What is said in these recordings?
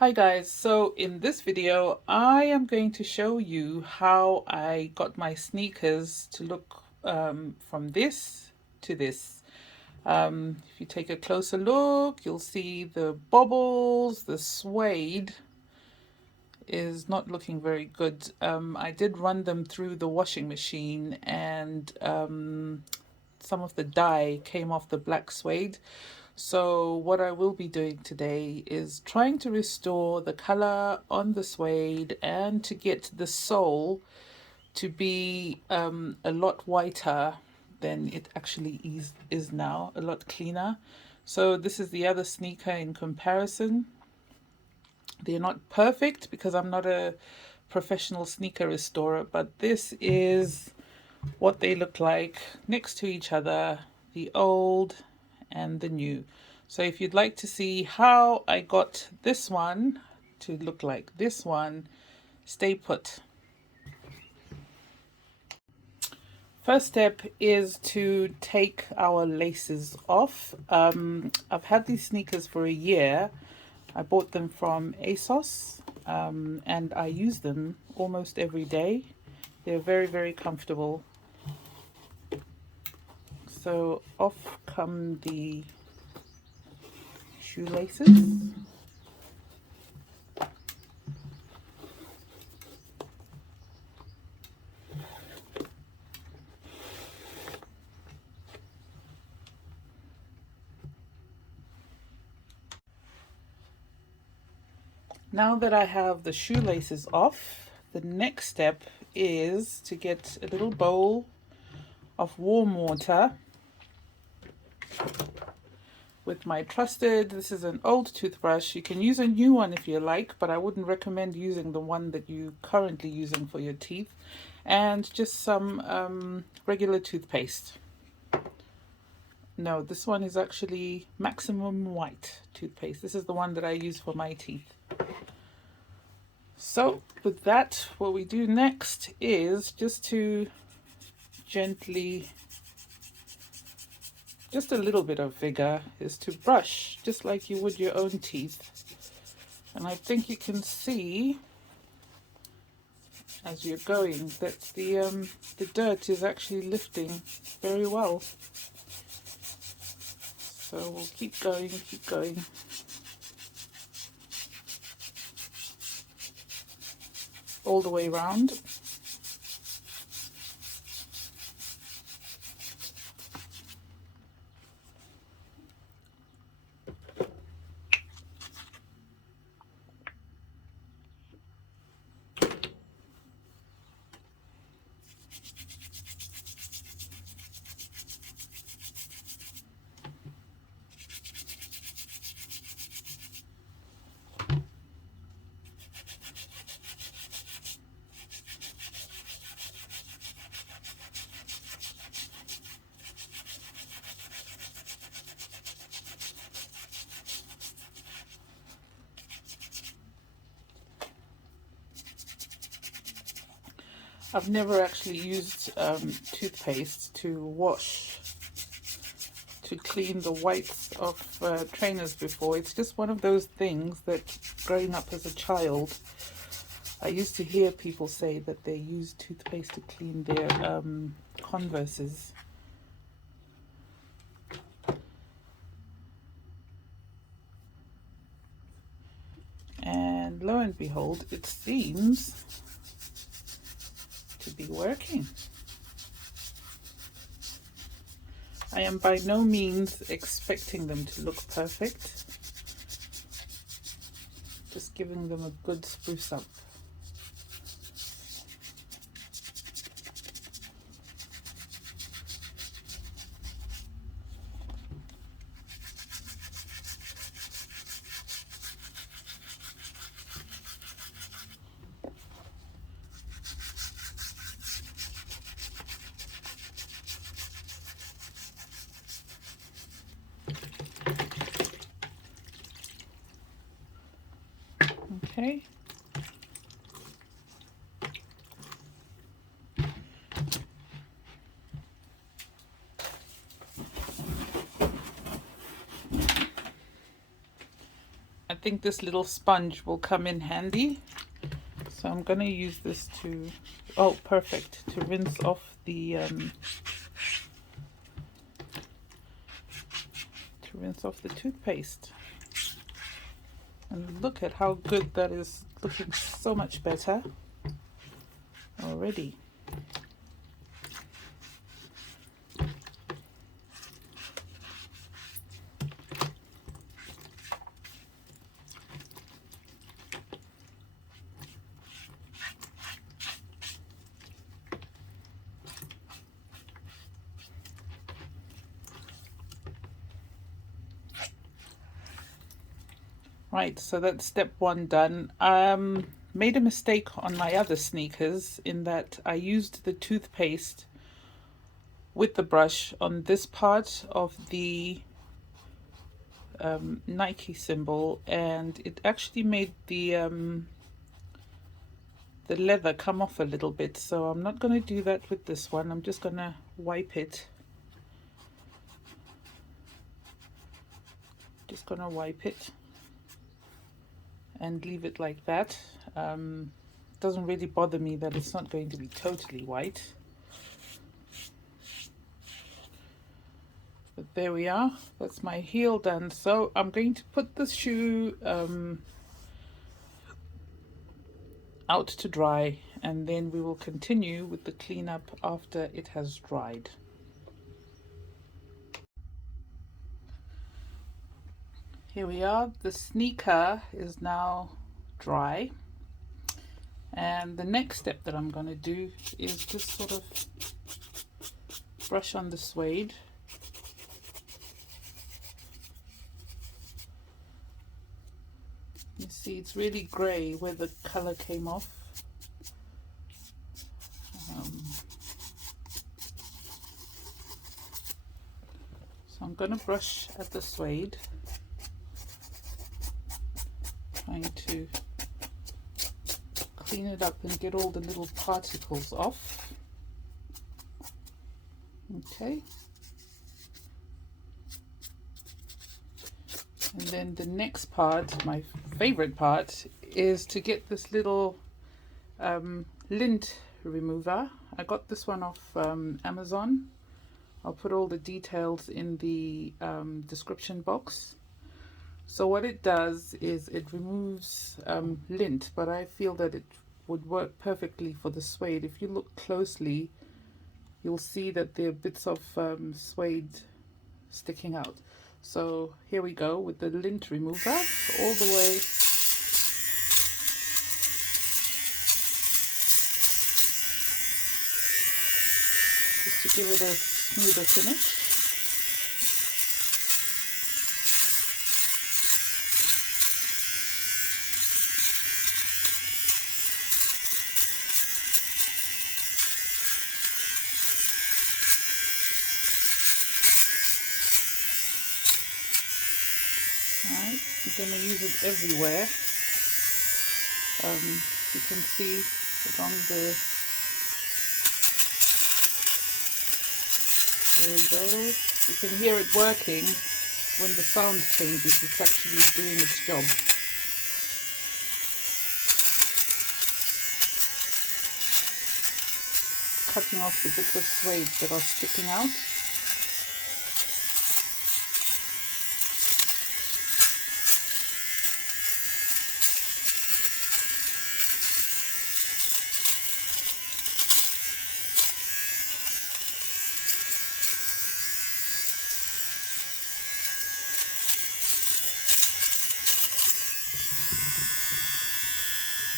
Hi guys, so in this video I am going to show you how I got my sneakers to look from this to this. If you take a closer look, you'll see the bobbles, the suede is not looking very good. I did run them through the washing machine and some of the dye came off the black suede. So what I will be doing today is trying to restore the color on the suede and to get the sole to be a lot whiter than it actually is now, a lot cleaner. So this is the other sneaker in comparison. They're not perfect because I'm not a professional sneaker restorer, but this is what they look like next to each other, the old and the new. So if you'd like to see how I got this one to look like this one, stay put. First step is to take our laces off. I've had these sneakers for a year. I bought them from ASOS and I use them almost every day. They're very, very comfortable. So off come the shoelaces. Now that I have the shoelaces off, the next step is to get a little bowl of warm water with my trusted, this is an old toothbrush. You can use a new one if you like, but I wouldn't recommend using the one that you're currently using for your teeth. And just some regular toothpaste. No, this one is actually Maximum White toothpaste. This is the one that I use for my teeth. So with that, what we do next is just to gently, just a little bit of vigor, is to brush just like you would your own teeth. And I think you can see as you're going that the dirt is actually lifting very well. So we'll keep going, all the way around. I've never actually used toothpaste to wash, to clean the whites of trainers before. It's just one of those things that growing up as a child, I used to hear people say that they use toothpaste to clean their Converses. And lo and behold, it seems to be working. I am by no means expecting them to look perfect, just giving them a good spruce up. Okay. think this little sponge will come in handy. So I'm going to use this to, oh, perfect, to rinse off the toothpaste. And look at how good that is, looking so much better already. Right, so that's step one done. Made a mistake on my other sneakers in that I used the toothpaste with the brush on this part of the Nike symbol, and it actually made the leather come off a little bit. So I'm not going to do that with this one. I'm just going to wipe it. Just going to wipe it and leave it like that. Doesn't really bother me that it's not going to be totally white. But there we are, that's my heel done. So I'm going to put the shoe out to dry, and then we will continue with the cleanup after it has dried. Here we are, the sneaker is now dry, and the next step that I'm going to do is just sort of brush on the suede. You see it's really grey where the colour came off. So I'm going to brush at the suede, trying to clean it up and get all the little particles off. Okay. And then the next part, my favorite part, is to get this little lint remover. I got this one off Amazon. I'll put all the details in the description box. So what it does is it removes lint, but I feel that it would work perfectly for the suede. If you look closely, you'll see that there are bits of suede sticking out. So here we go with the lint remover all the way just to give it a smoother finish. Alright, I'm going to use it everywhere. You can see along the, there we go. You can hear it working when the sound changes. It's actually doing its job. Cutting off the bits of suede that are sticking out.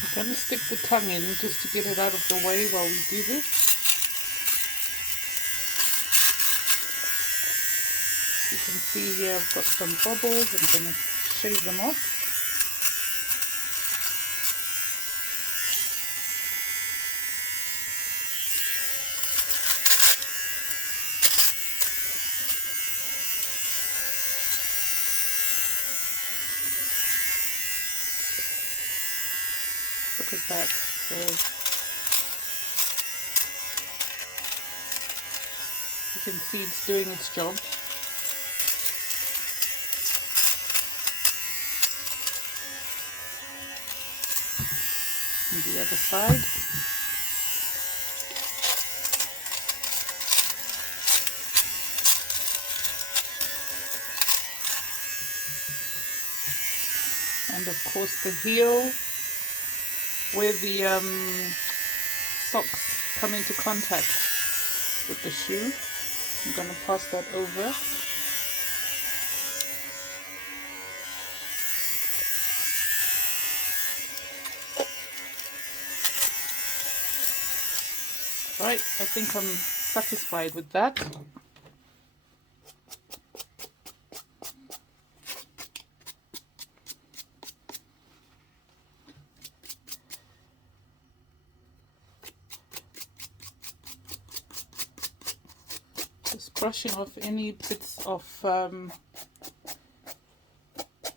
I'm going to stick the tongue in just to get it out of the way while we do this. You can see here I've got some bubbles. I'm going to shave them off. Look at that. So you can see it's doing its job. And the other side. And of course the heel where the socks come into contact with the shoe. I'm going to pass that over. Right, I think I'm satisfied with that. Just brushing off any bits of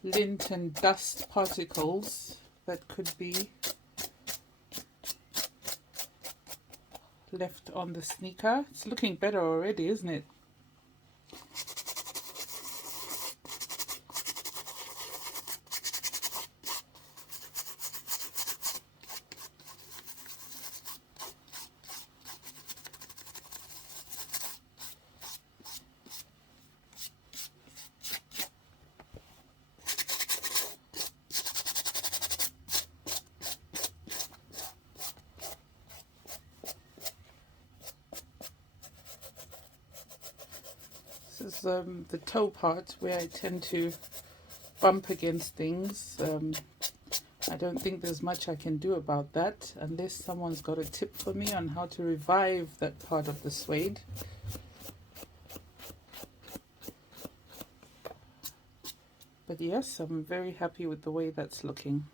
lint and dust particles that could be left on the sneaker. It's looking better already, isn't it? This is the toe part where I tend to bump against things. I don't think there's much I can do about that unless someone's got a tip for me on how to revive that part of the suede. But yes, I'm very happy with the way that's looking.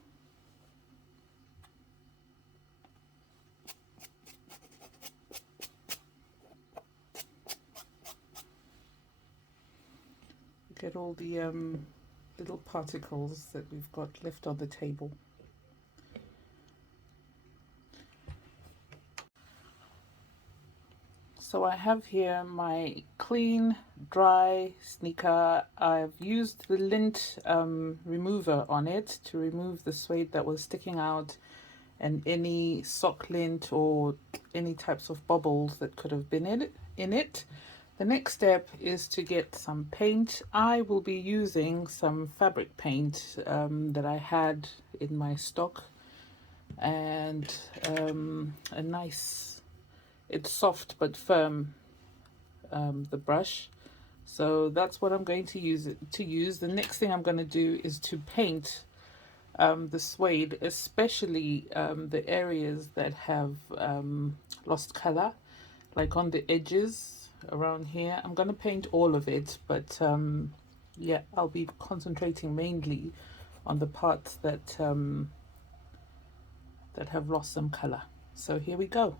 Look at all the little particles that we've got left on the table. So I have here my clean, dry sneaker. I've used the lint remover on it to remove the suede that was sticking out and any sock lint or any types of bubbles that could have been in it. The next step is to get some paint. I will be using some fabric paint that I had in my stock, and a nice, it's soft but firm, the brush. So that's what I'm going to use. The next thing I'm going to do is to paint the suede, especially the areas that have lost color, like on the edges around here. I'm going to paint all of it, but yeah, I'll be concentrating mainly on the parts that that have lost some color. So here we go.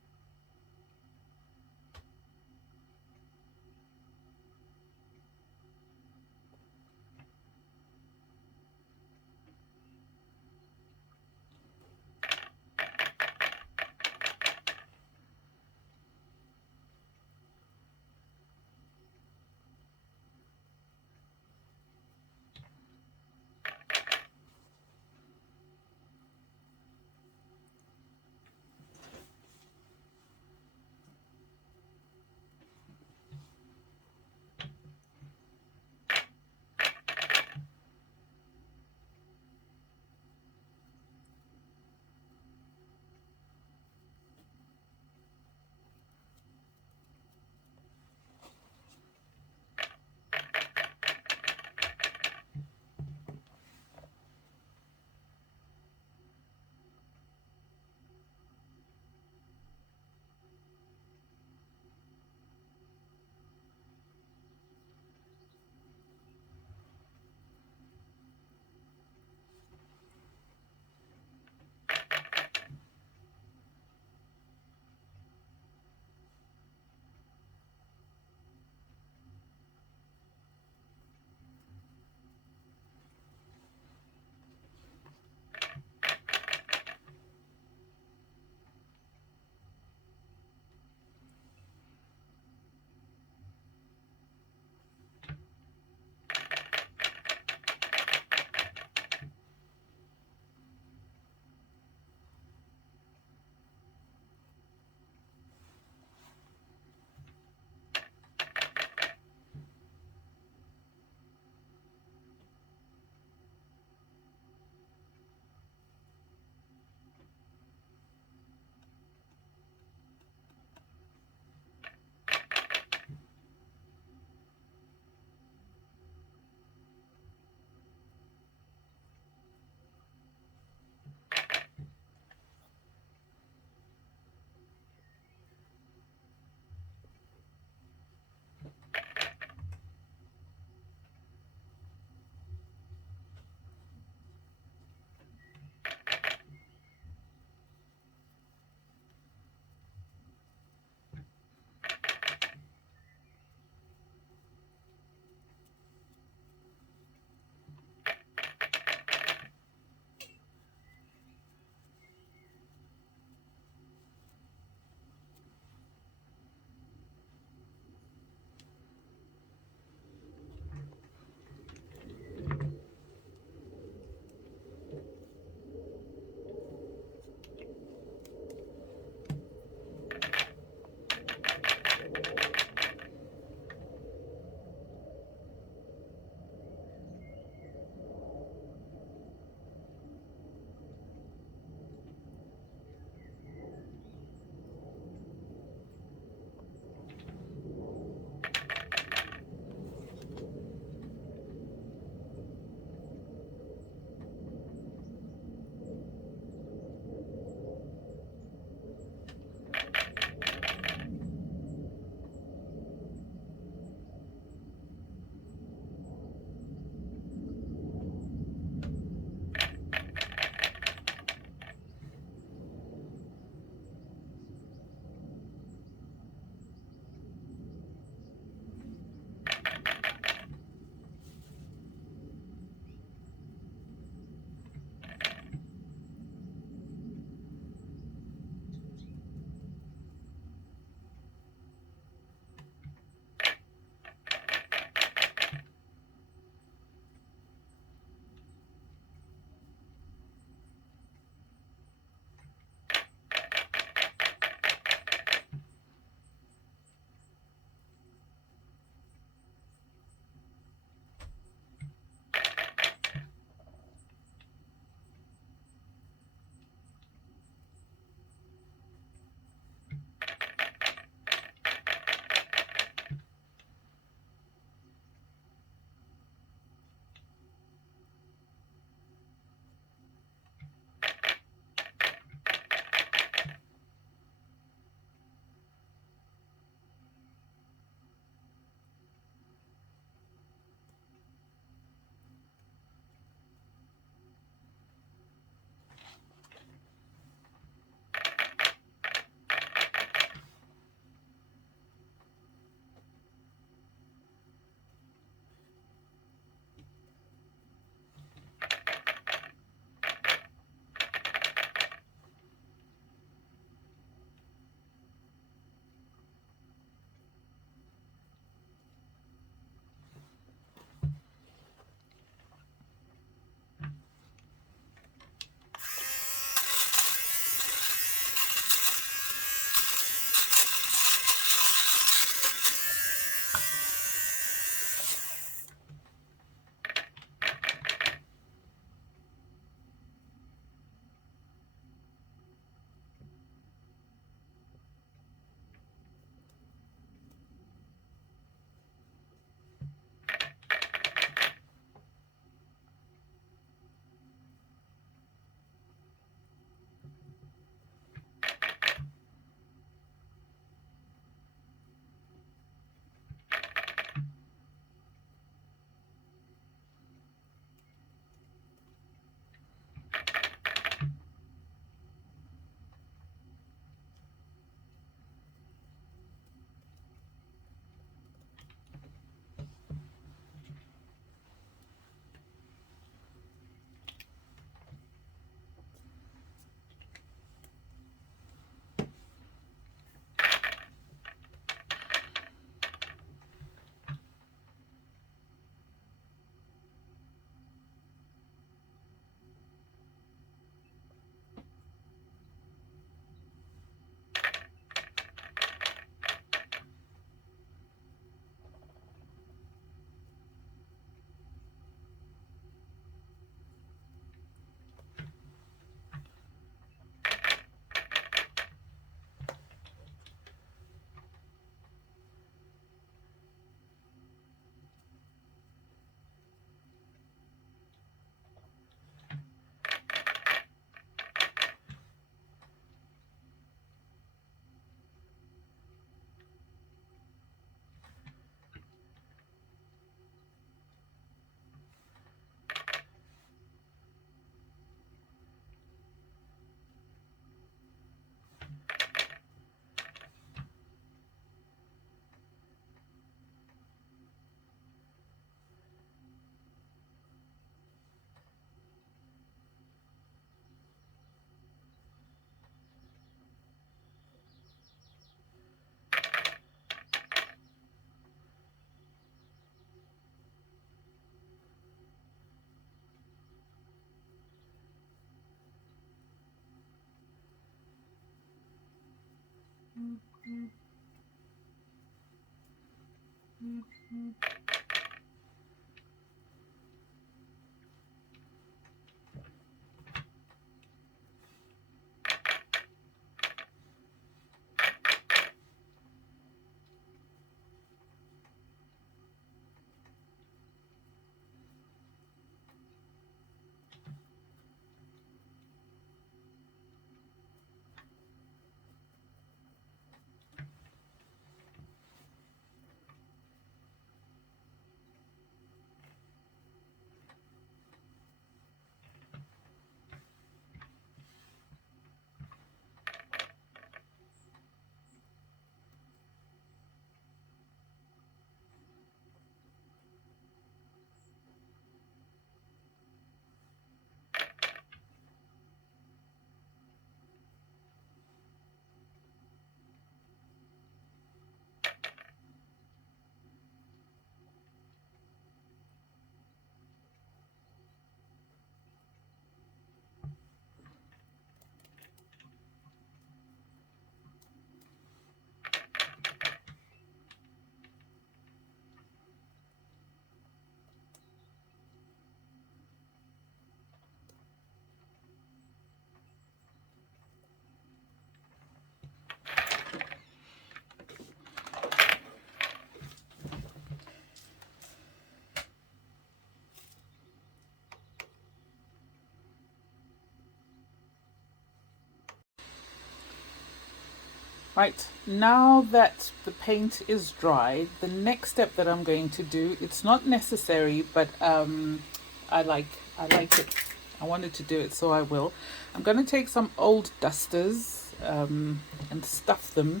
Right, now that the paint is dry, the next step that I'm going to do, it's not necessary, but I like it. I wanted to do it, so I will. I'm going to take some old dusters and stuff them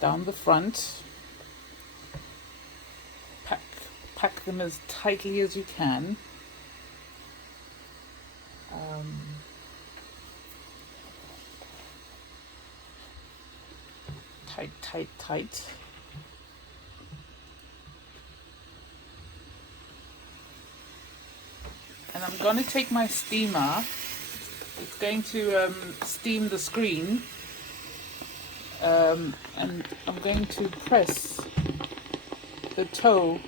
down the front. Pack them as tightly as you can. Tight. And I'm going to take my steamer. It's going to steam the screen. And I'm going to press the toe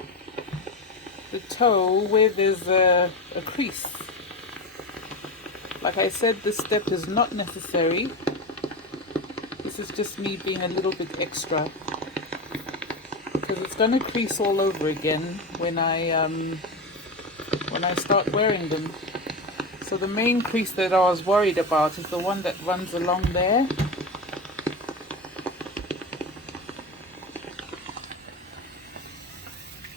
where there's a crease. Like I said, this step is not necessary. This is just me being a little bit extra, because it's going to crease all over again when I start wearing them. So the main crease that I was worried about is the one that runs along there.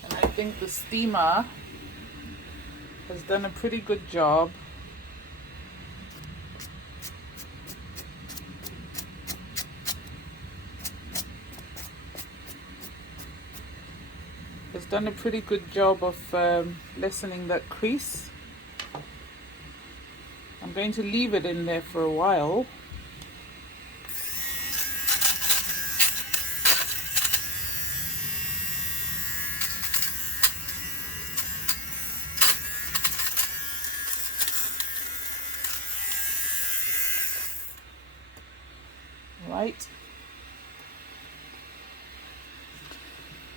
And I think the steamer has done a pretty good job. Has done a pretty good job of lessening that crease. I'm going to leave it in there for a while. Right.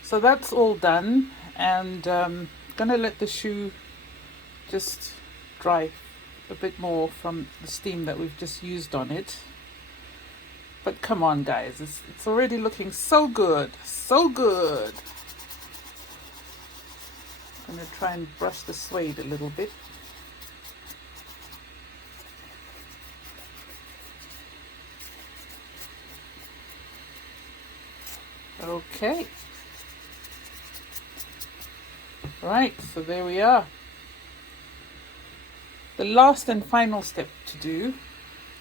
So that's all done, and gonna let the shoe just dry a bit more from the steam that we've just used on it. But come on guys, it's already looking so good, so good. I'm gonna try and brush the suede a little bit. Okay. Right, so there we are. The last and final step to do,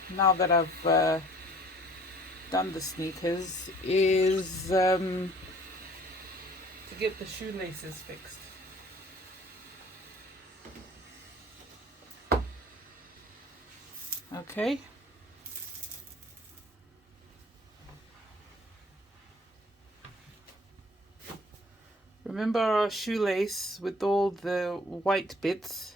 now that I've done the sneakers, is to get the shoelaces fixed. Okay. Remember our shoelace with all the white bits?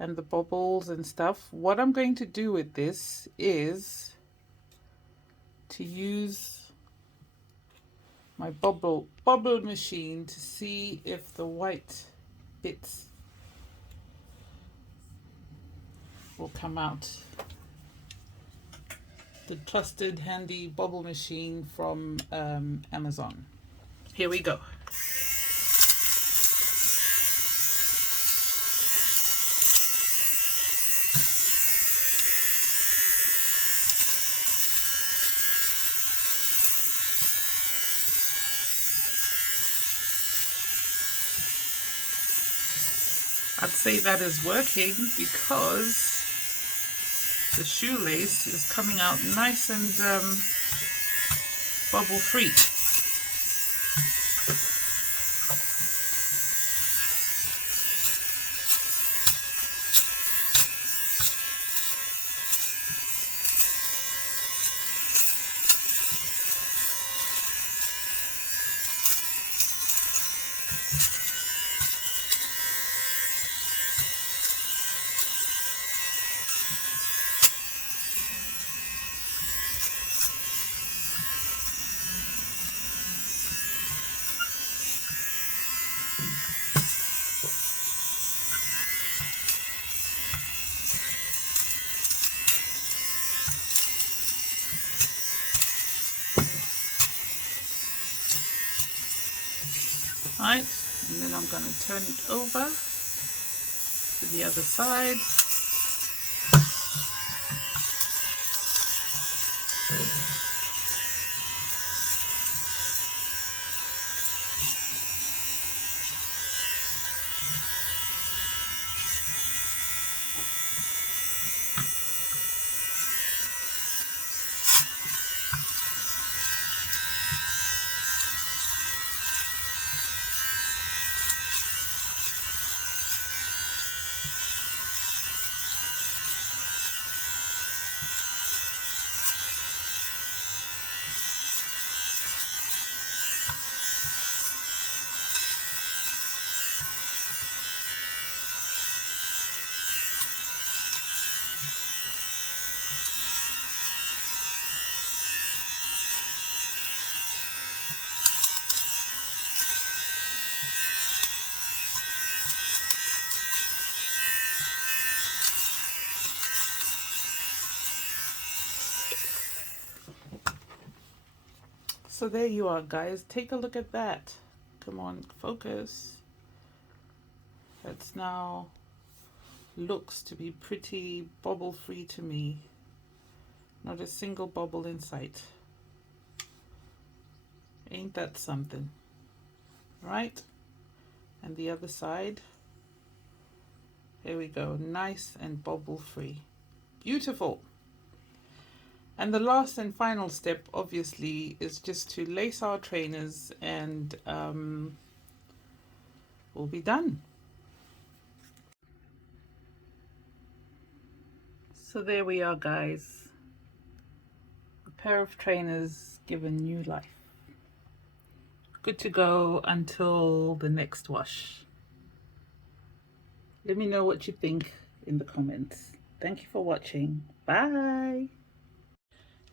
and the bubbles and stuff. What I'm going to do with this is to use my bubble machine to see if the white bits will come out. The trusted handy bubble machine from Amazon. Here we go. I'd say that is working because the shoelace is coming out nice and bubble free. Right, and then I'm going to turn it over to the other side. So there you are, guys. Take a look at that. Come on, focus. That's now looks to be pretty bubble free to me. Not a single bubble in sight. Ain't that something? Right? And the other side. Here we go. Nice and bubble free. Beautiful. And the last and final step, obviously, is just to lace our trainers and we'll be done. So there we are, guys. A pair of trainers given new life. Good to go until the next wash. Let me know what you think in the comments. Thank you for watching. Bye.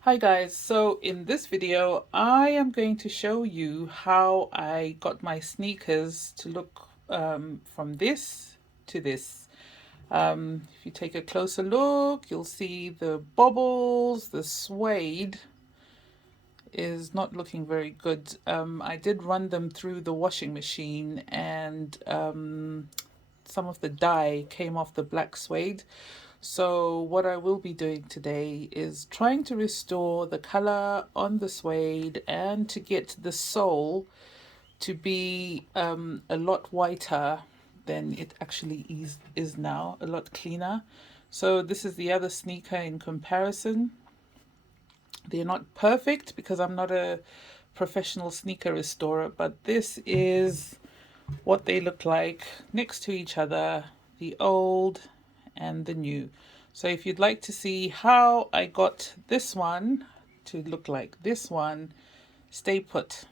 Hi guys, so in this video I am going to show you how I got my sneakers to look from this to this. If you take a closer look, you'll see the bubbles, the suede is not looking very good. I did run them through the washing machine and some of the dye came off the black suede. So what I will be doing today is trying to restore the color on the suede and to get the sole to be a lot whiter than it actually is now, a lot cleaner. So this is the other sneaker in comparison. They're not perfect because I'm not a professional sneaker restorer, but this is what they look like next to each other, the old and the new. So if you'd like to see how I got this one to look like this one, stay put.